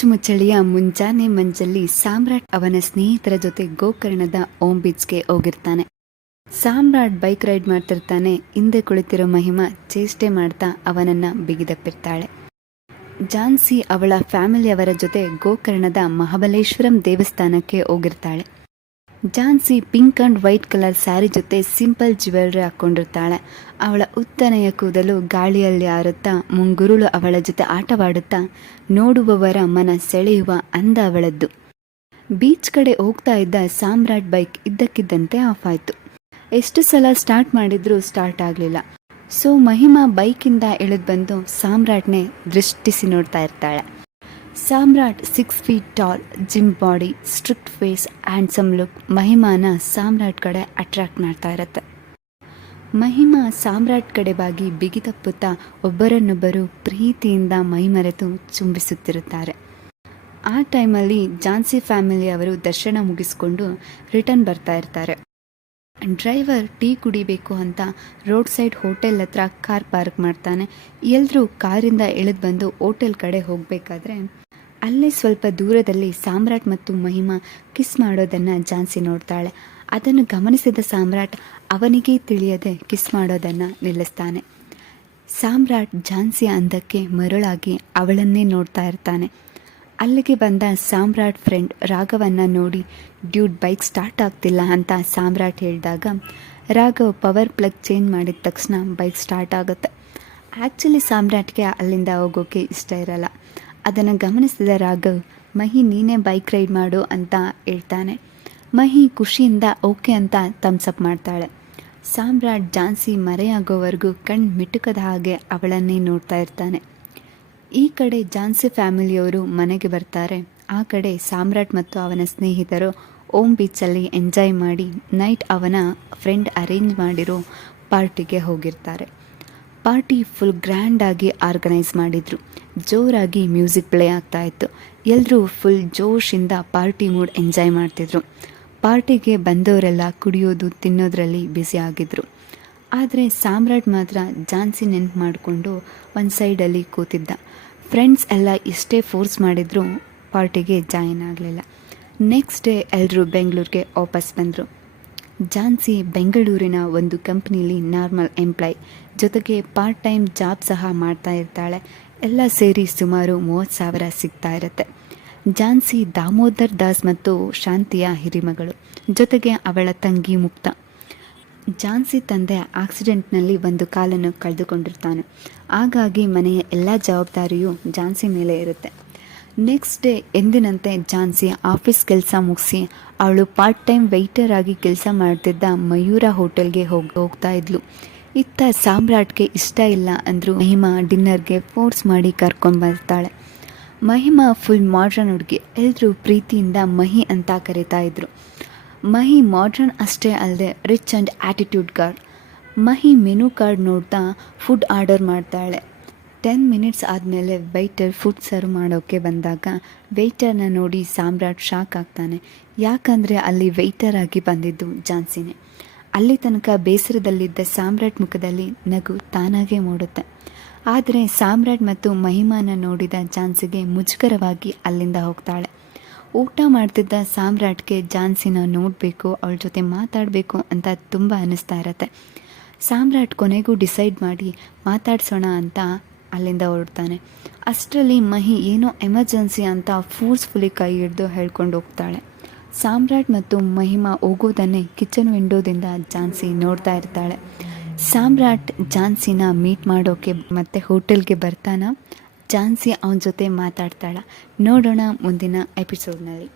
ಮುಚ್ಚುಮುಚ್ಚಳಿಯ ಮುಂಜಾನೆ ಮಂಜಲ್ಲಿ ಸಾಮ್ರಾಟ್ ಅವನ ಸ್ನೇಹಿತರ ಜೊತೆ ಗೋಕರ್ಣದ ಓಂ ಬೀಚ್ಗೆ ಹೋಗಿರ್ತಾನೆ. ಸಾಮ್ರಾಟ್ ಬೈಕ್ ರೈಡ್ ಮಾಡ್ತಿರ್ತಾನೆ, ಹಿಂದೆ ಕುಳಿತಿರೋ ಮಹಿಮಾ ಚೇಷ್ಟೆ ಮಾಡ್ತಾ ಅವನನ್ನ ಬಿಗಿದಪ್ಪಿರ್ತಾಳೆ. ಜಾನ್ಸಿ ಅವಳ ಫ್ಯಾಮಿಲಿಯವರ ಜೊತೆ ಗೋಕರ್ಣದ ಮಹಾಬಲೇಶ್ವರಂ ದೇವಸ್ಥಾನಕ್ಕೆ ಹೋಗಿರ್ತಾಳೆ. Jhansi pink and white colour sari ಜೊತೆ ಸಿಂಪಲ್ ಜ್ಯುವೆಲ್ರಿ ಹಾಕ್ಕೊಂಡಿರ್ತಾಳೆ ಅವಳ ಉತ್ತನೆಯ ಕೂದಲು ಗಾಳಿಯಲ್ಲಿ ಆರುತ್ತಾ, ಮುಂಗುರುಳು ಅವಳ ಜೊತೆ ಆಟವಾಡುತ್ತಾ, ನೋಡುವವರ ಮನ ಸೆಳೆಯುವ ಅಂದ ಅವಳದ್ದು. ಬೀಚ್ ಕಡೆ ಹೋಗ್ತಾ ಇದ್ದ ಸಾಮ್ರಾಟ್ ಬೈಕ್ ಇದ್ದಕ್ಕಿದ್ದಂತೆ ಆಫ್ ಆಯಿತು ಎಷ್ಟು ಸಲ ಸ್ಟಾರ್ಟ್ ಮಾಡಿದ್ರೂ ಸ್ಟಾರ್ಟ್ ಆಗಲಿಲ್ಲ. ಸೊ ಮಹಿಮಾ ಬೈಕಿಂದ ಇಳಿದು ಬಂದು ಸಾಮ್ರಾಟ್ನೇ ದೃಷ್ಟಿಸಿ ನೋಡ್ತಾ ಇರ್ತಾಳೆ. Samrat six feet tall gym body strict face handsome look ಮಹಿಮಾನ Samrat ಕಡೆ ಅಟ್ರಾಕ್ಟ್ ಮಾಡ್ತಾ ಇರುತ್ತೆ. ಮಹಿಮಾ ಸಾಮ್ರಾಟ್ ಕಡೆ ಬಾಗಿ ಬಿಗಿತಪ್ಪುತ್ತಾ ಒಬ್ಬರನ್ನೊಬ್ಬರು ಪ್ರೀತಿಯಿಂದ ಮೈಮರೆತು ಚುಂಬಿಸುತ್ತಿರುತ್ತಾರೆ. ಆ ಟೈಮಲ್ಲಿ ಜಾನ್ಸಿ ಫ್ಯಾಮಿಲಿಯವರು ದರ್ಶನ ಮುಗಿಸ್ಕೊಂಡು ರಿಟರ್ನ್ ಬರ್ತಾ ಇರ್ತಾರೆ. ಡ್ರೈವರ್ ಟೀ ಕುಡಿಬೇಕು ಅಂತ ರೋಡ್ ಸೈಡ್ ಹೋಟೆಲ್ ಹತ್ರ ಕಾರ್ ಪಾರ್ಕ್ ಮಾಡ್ತಾನೆ. ಎಲ್ಲರೂ ಕಾರಿಂದ ಇಳಿದು ಬಂದು ಹೋಟೆಲ್ ಕಡೆ ಹೋಗಬೇಕಾದ್ರೆ ಅಲ್ಲೇ ಸ್ವಲ್ಪ ದೂರದಲ್ಲಿ ಸಾಮ್ರಾಟ್ ಮತ್ತು ಮಹಿಮಾ ಕಿಸ್ ಮಾಡೋದನ್ನು ಜಾನ್ಸಿ ನೋಡ್ತಾಳೆ. ಅದನ್ನು ಗಮನಿಸಿದ ಸಾಮ್ರಾಟ್ ಅವನಿಗೆ ತಿಳಿಯದೆ ಕಿಸ್ ಮಾಡೋದನ್ನು ನಿಲ್ಲಿಸ್ತಾನೆ. ಸಾಮ್ರಾಟ್ ಝಾನ್ಸಿ ಅಂದಕ್ಕೆ ಮರುಳಾಗಿ ಅವಳನ್ನೇ ನೋಡ್ತಾ ಇರ್ತಾನೆ. ಅಲ್ಲಿಗೆ ಬಂದ ಸಾಮ್ರಾಟ್ ಫ್ರೆಂಡ್ ರಾಘವನ್ನು ನೋಡಿ, ಡ್ಯೂಡ್, ಬೈಕ್ ಸ್ಟಾರ್ಟ್ ಆಗ್ತಿಲ್ಲ ಅಂತ ಸಾಮ್ರಾಟ್ ಹೇಳಿದಾಗ, ರಾಘವ್, ಪವರ್ ಪ್ಲಗ್ ಚೇಂಜ್ ಮಾಡಿದ ತಕ್ಷಣ ಬೈಕ್ ಸ್ಟಾರ್ಟ್ ಆಗುತ್ತೆ. ಆ್ಯಕ್ಚುಲಿ ಸಾಮ್ರಾಟ್ಗೆ ಅಲ್ಲಿಂದ ಹೋಗೋಕ್ಕೆ ಇಷ್ಟ ಇರಲ್ಲ. ಅದನ್ನು ಗಮನಿಸಿದ ರಾಘವ್, ಮಹಿ, ನೀನೇ ಬೈಕ್ ರೈಡ್ ಮಾಡು ಅಂತ ಹೇಳ್ತಾನೆ. ಮಹಿ ಖುಷಿಯಿಂದ ಓಕೆ ಅಂತ ತಮ್ಸಪ್ ಮಾಡ್ತಾಳೆ. ಸಾಮ್ರಾಟ್ ಜಾನ್ಸಿ ಮರೆಯಾಗೋವರೆಗೂ ಕಣ್ ಮಿಟುಕದ ಹಾಗೆ ಅವಳನ್ನೇ ನೋಡ್ತಾ ಇರ್ತಾನೆ. ಈ ಕಡೆ ಜಾನ್ಸಿ ಫ್ಯಾಮಿಲಿಯವರು ಮನೆಗೆ ಬರ್ತಾರೆ. ಆ ಕಡೆ ಸಾಮ್ರಾಟ್ ಮತ್ತು ಅವನ ಸ್ನೇಹಿತರು ಓಮ್ ಬೀಚಲ್ಲಿ ಎಂಜಾಯ್ ಮಾಡಿ ನೈಟ್ ಅವನ ಫ್ರೆಂಡ್ ಅರೇಂಜ್ ಮಾಡಿರೋ ಪಾರ್ಟಿಗೆ ಹೋಗಿರ್ತಾರೆ. ಪಾರ್ಟಿ ಫುಲ್ ಗ್ರ್ಯಾಂಡಾಗಿ ಆರ್ಗನೈಸ್ ಮಾಡಿದರು. ಜೋರಾಗಿ ಮ್ಯೂಸಿಕ್ ಪ್ಲೇ ಆಗ್ತಾ ಇತ್ತು. ಎಲ್ಲರೂ ಫುಲ್ ಜೋಶಿಂದ ಪಾರ್ಟಿ ಮೂಡ್ ಎಂಜಾಯ್ ಮಾಡ್ತಿದ್ರು. ಪಾರ್ಟಿಗೆ ಬಂದವರೆಲ್ಲ ಕುಡಿಯೋದು, ತಿನ್ನೋದ್ರಲ್ಲಿ ಬ್ಯುಸಿ ಆಗಿದ್ರು. ಆದರೆ ಸಾಮ್ರಾಟ್ ಮಾತ್ರ ಜಾನ್ಸಿ ನೆನ್ಪು ಮಾಡಿಕೊಂಡು ಒಂದು ಸೈಡಲ್ಲಿ ಕೂತಿದ್ದ. ಫ್ರೆಂಡ್ಸ್ ಎಲ್ಲ ಎಷ್ಟೇ ಫೋರ್ಸ್ ಮಾಡಿದರೂ ಪಾರ್ಟಿಗೆ ಜಾಯಿನ್ ಆಗಲಿಲ್ಲ. ನೆಕ್ಸ್ಟ್ ಡೇ ಎಲ್ಲರೂ ಬೆಂಗಳೂರಿಗೆ ವಾಪಸ್ ಬಂದರು. ಜಾನ್ಸಿ ಬೆಂಗಳೂರಿನ ಒಂದು ಕಂಪ್ನಿಲಿ ನಾರ್ಮಲ್ ಎಂಪ್ಲಾಯ್. ಜೊತೆಗೆ ಪಾರ್ಟ್ ಟೈಮ್ ಜಾಬ್ ಸಹ ಮಾಡ್ತಾ ಇರ್ತಾಳೆ. ಎಲ್ಲ ಸೇರಿ ಸುಮಾರು ಮೂವತ್ತು ಸಾವಿರ ಸಿಗ್ತಾ ಇರುತ್ತೆ. ಜಾನ್ಸಿ ದಾಮೋದರ್ ದಾಸ್ ಮತ್ತು ಶಾಂತಿಯ ಹಿರಿಮಗಳು. ಜೊತೆಗೆ ಅವಳ ತಂಗಿ ಮುಕ್ತ. ಜಾನ್ಸಿ ತಂದೆ ಆಕ್ಸಿಡೆಂಟ್ನಲ್ಲಿ ಒಂದು ಕಾಲನ್ನು ಕಳೆದುಕೊಂಡಿರ್ತಾನೆ. ಹಾಗಾಗಿ ಮನೆಯ ಎಲ್ಲ ಜವಾಬ್ದಾರಿಯೂ ಜಾನ್ಸಿ ಮೇಲೆ ಇರುತ್ತೆ. ನೆಕ್ಸ್ಟ್ ಡೇ ಎಂದಿನಂತೆ ಝಾನ್ಸಿ ಆಫೀಸ್ ಕೆಲಸ ಮುಗಿಸಿ, ಅವಳು ಪಾರ್ಟ್ ಟೈಮ್ ವೆಯ್ಟರ್ ಆಗಿ ಕೆಲಸ ಮಾಡ್ತಿದ್ದ ಮಯೂರ ಹೋಟೆಲ್ಗೆ ಹೋಗಿ, ಹೋಗ್ತಾ ಇದ್ಲು. ಇತ್ತ ಸಾಮ್ರಾಟ್ಗೆ ಇಷ್ಟ ಇಲ್ಲ ಅಂದರೂ ಮಹಿಮಾ ಡಿನ್ನರ್ಗೆ ಫೋರ್ಸ್ ಮಾಡಿ ಕರ್ಕೊಂಡು ಬರ್ತಾಳೆ. ಮಹಿಮಾ ಫುಲ್ ಮಾಡ್ರನ್ ಹುಡುಗಿ ಎಲ್ಲರೂ ಪ್ರೀತಿಯಿಂದ ಮಹಿ ಅಂತ ಕರೀತಾ ಇದ್ರು. ಮಹಿ ಮಾಡ್ರನ್ ಅಷ್ಟೇ ಅಲ್ಲದೆ rich and attitude card Mahi menu card ನೋಡ್ತಾ ಫುಡ್ ಆರ್ಡರ್ ಮಾಡ್ತಾಳೆ. ಟೆನ್ ಮಿನಿಟ್ಸ್ ಆದಮೇಲೆ ವೆಯ್ಟರ್ ಫುಡ್ ಸರ್ವ್ ಮಾಡೋಕ್ಕೆ ಬಂದಾಗ ವೆಯ್ಟರ್ನ ನೋಡಿ ಸಾಮ್ರಾಟ್ ಶಾಕ್ ಆಗ್ತಾನೆ. ಯಾಕಂದರೆ ಅಲ್ಲಿ ವೆಯ್ಟರ್ ಆಗಿ ಬಂದಿದ್ದು ಜಾನ್ಸಿನೇ. ಅಲ್ಲಿ ತನಕ ಬೇಸರದಲ್ಲಿದ್ದ ಸಾಮ್ರಾಟ್ ಮುಖದಲ್ಲಿ ನಗು ತಾನಾಗೇ ಮೂಡುತ್ತೆ. ಆದರೆ ಸಾಮ್ರಾಟ್ ಮತ್ತು ಮಹಿಮಾನ ನೋಡಿದ ಜಾನ್ಸಿಗೆ ಮುಜುಗರವಾಗಿ ಅಲ್ಲಿಂದ ಹೋಗ್ತಾಳೆ. ಊಟ ಮಾಡ್ತಿದ್ದ ಸಾಮ್ರಾಟ್ಗೆ ಜಾನ್ಸಿನ ನೋಡಬೇಕು, ಅವಳ ಜೊತೆ ಮಾತಾಡಬೇಕು ಅಂತ ತುಂಬ ಅನ್ನಿಸ್ತಾ ಇರತ್ತೆ. ಸಾಮ್ರಾಟ್ ಕೊನೆಗೂ ಡಿಸೈಡ್ ಮಾಡಿ, ಮಾತಾಡ್ಸೋಣ ಅಂತ ಅಲ್ಲಿಂದ ಹೊರಡ್ತಾನೆ. ಅಷ್ಟರಲ್ಲಿ ಮಹಿ ಏನೋ ಎಮರ್ಜೆನ್ಸಿ ಅಂತ ಫೋರ್ಸ್ಫುಲಿ ಕೈ ಹಿಡಿದು ಹೇಳ್ಕೊಂಡು ಹೋಗ್ತಾಳೆ. ಸಾಮ್ರಾಟ್ ಮತ್ತು ಮಹಿಮಾ ಹೋಗೋದನ್ನೇ ಕಿಚನ್ ವಿಂಡೋದಿಂದ ಜಾನ್ಸಿ ನೋಡ್ತಾ ಇರ್ತಾಳೆ. ಸಾಮ್ರಾಟ್ ಜಾನ್ಸಿನ ಮೀಟ್ ಮಾಡೋಕ್ಕೆ ಮತ್ತೆ ಹೋಟೆಲ್ಗೆ ಬರ್ತಾನ. ಜಾನ್ಸಿ ಅವನ ಜೊತೆ ಮಾತಾಡ್ತಾಳ. ನೋಡೋಣ ಮುಂದಿನ ಎಪಿಸೋಡ್ನಲ್ಲಿ